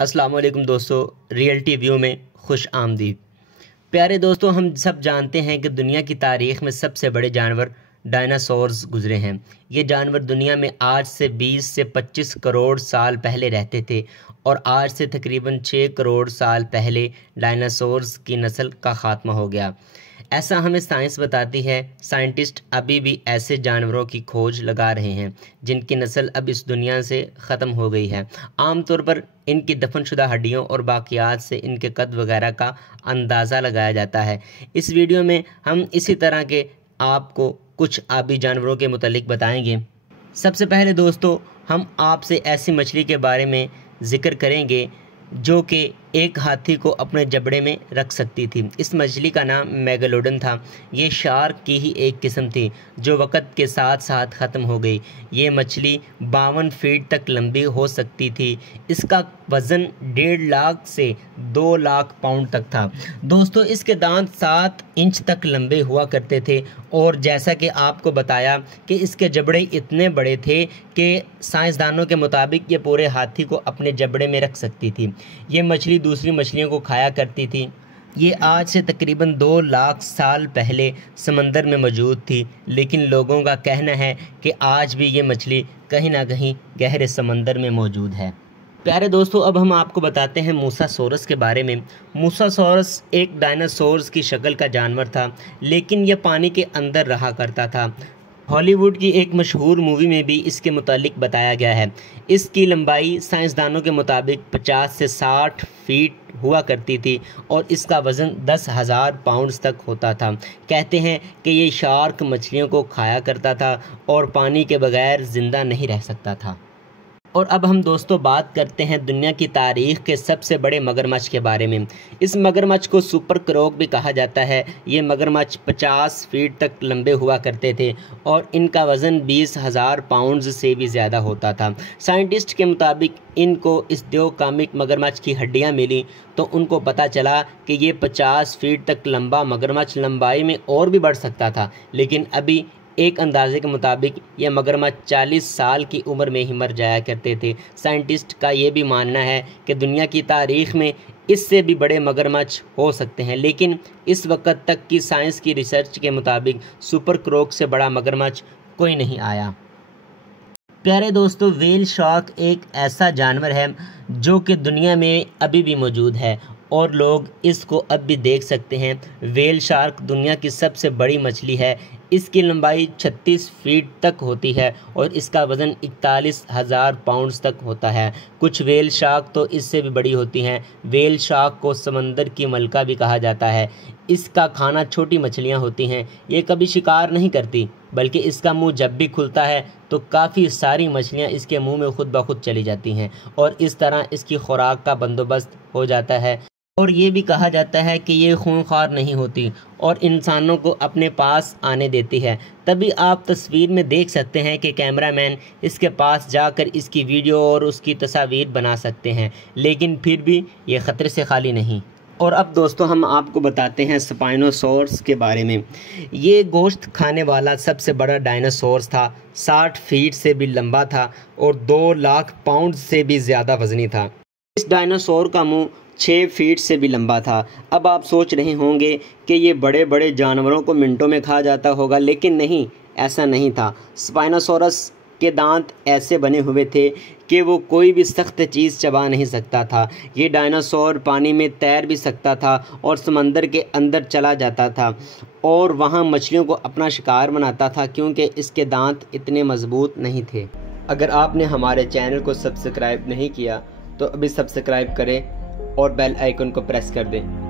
अस्सलाम वालेकुम दोस्तों, रियलिटी व्यू में खुश आमदीद। प्यारे दोस्तों, हम सब जानते हैं कि दुनिया की तारीख़ में सबसे बड़े जानवर डायनासोर्स गुजरे हैं। ये जानवर दुनिया में आज से 20 से 25 करोड़ साल पहले रहते थे और आज से तकरीबन 6 करोड़ साल पहले डायनासोर्स की नस्ल का ख़ात्मा हो गया। ऐसा हमें साइंस बताती है। साइंटिस्ट अभी भी ऐसे जानवरों की खोज लगा रहे हैं जिनकी नस्ल अब इस दुनिया से ख़त्म हो गई है। आमतौर पर इनकी दफनशुदा हड्डियों और बाक़ियात से इनके कद वगैरह का अंदाज़ा लगाया जाता है। इस वीडियो में हम इसी तरह के आपको कुछ आबी जानवरों के मुतालिक बताएंगे। सबसे पहले दोस्तों, हम आपसे ऐसी मछली के बारे में ज़िक्र करेंगे जो कि एक हाथी को अपने जबड़े में रख सकती थी। इस मछली का नाम मेगालोडन था। ये शार्क की ही एक किस्म थी जो वक़्त के साथ साथ ख़त्म हो गई। ये मछली 52 फीट तक लंबी हो सकती थी। इसका वज़न 1.5 लाख से 2 लाख पाउंड तक था। दोस्तों, इसके दांत 7 इंच तक लंबे हुआ करते थे और जैसा कि आपको बताया कि इसके जबड़े इतने बड़े थे कि साइंसदानों के मुताबिक ये पूरे हाथी को अपने जबड़े में रख सकती थी। ये मछली दूसरी मछलियों को खाया करती थी। ये आज से तकरीबन 2 लाख साल पहले समंदर में मौजूद थी, लेकिन लोगों का कहना है कि आज भी ये मछली कहीं ना कहीं गहरे समंदर में मौजूद है। प्यारे दोस्तों, अब हम आपको बताते हैं मूसासॉरस के बारे में। मूसासॉरस एक डायनासोर्स की शक्ल का जानवर था, लेकिन यह पानी के अंदर रहा करता था। हॉलीवुड की एक मशहूर मूवी में भी इसके मुतालिक बताया गया है। इसकी लंबाई साइंसदानों के मुताबिक 50 से 60 फीट हुआ करती थी और इसका वज़न 10,000 पाउंड्स तक होता था। कहते हैं कि ये शार्क मछलियों को खाया करता था और पानी के बगैर ज़िंदा नहीं रह सकता था। और अब हम दोस्तों बात करते हैं दुनिया की तारीख़ के सबसे बड़े मगरमच्छ के बारे में। इस मगरमच्छ को सुपर क्रोक भी कहा जाता है। ये मगरमच्छ 50 फीट तक लंबे हुआ करते थे और इनका वज़न 20,000 पाउंड्स से भी ज़्यादा होता था। साइंटिस्ट के मुताबिक इनको इस द्योकामिक मगरमच्छ की हड्डियाँ मिली तो उनको पता चला कि ये 50 फीट तक लंबा मगरमच्छ लंबाई में और भी बढ़ सकता था, लेकिन अभी एक अंदाजे के मुताबिक यह मगरमच्छ 40 साल की उम्र में ही मर जाया करते थे। साइंटिस्ट का ये भी मानना है कि दुनिया की तारीख़ में इससे भी बड़े मगरमच्छ हो सकते हैं, लेकिन इस वक्त तक की साइंस की रिसर्च के मुताबिक सुपर क्रोक से बड़ा मगरमच्छ कोई नहीं आया। प्यारे दोस्तों, व्हेल शार्क एक ऐसा जानवर है जो कि दुनिया में अभी भी मौजूद है और लोग इसको अब भी देख सकते हैं। व्हेल शार्क दुनिया की सबसे बड़ी मछली है। इसकी लंबाई 36 फीट तक होती है और इसका वज़न 41,000 पाउंड्स तक होता है। कुछ व्हेल शार्क तो इससे भी बड़ी होती हैं। व्हेल शार्क को समंदर की मलका भी कहा जाता है। इसका खाना छोटी मछलियां होती हैं। ये कभी शिकार नहीं करती, बल्कि इसका मुंह जब भी खुलता है तो काफ़ी सारी मछलियां इसके मुंह में खुद ब खुद चली जाती हैं और इस तरह इसकी खुराक का बंदोबस्त हो जाता है। और ये भी कहा जाता है कि ये खूंखार नहीं होती और इंसानों को अपने पास आने देती है। तभी आप तस्वीर में देख सकते हैं कि कैमरामैन इसके पास जाकर इसकी वीडियो और उसकी तस्वीर बना सकते हैं, लेकिन फिर भी ये ख़तरे से खाली नहीं। और अब दोस्तों, हम आपको बताते हैं स्पाइनोसॉरस के बारे में। ये गोश्त खाने वाला सबसे बड़ा डायनासोर्स था। 60 फीट से भी लंबा था और 2 लाख पाउंड से भी ज़्यादा वज़नी था। इस डायनासोर का मुंह 6 फीट से भी लंबा था। अब आप सोच रहे होंगे कि ये बड़े बड़े जानवरों को मिनटों में खा जाता होगा, लेकिन नहीं, ऐसा नहीं था। स्पाइनोसॉरस के दांत ऐसे बने हुए थे कि वो कोई भी सख्त चीज़ चबा नहीं सकता था। ये डायनासोर पानी में तैर भी सकता था और समंदर के अंदर चला जाता था और वहाँ मछलियों को अपना शिकार बनाता था, क्योंकि इसके दांत इतने मजबूत नहीं थे। अगर आपने हमारे चैनल को सब्सक्राइब नहीं किया तो अभी सब्सक्राइब करें और बेल आइकन को प्रेस कर दें।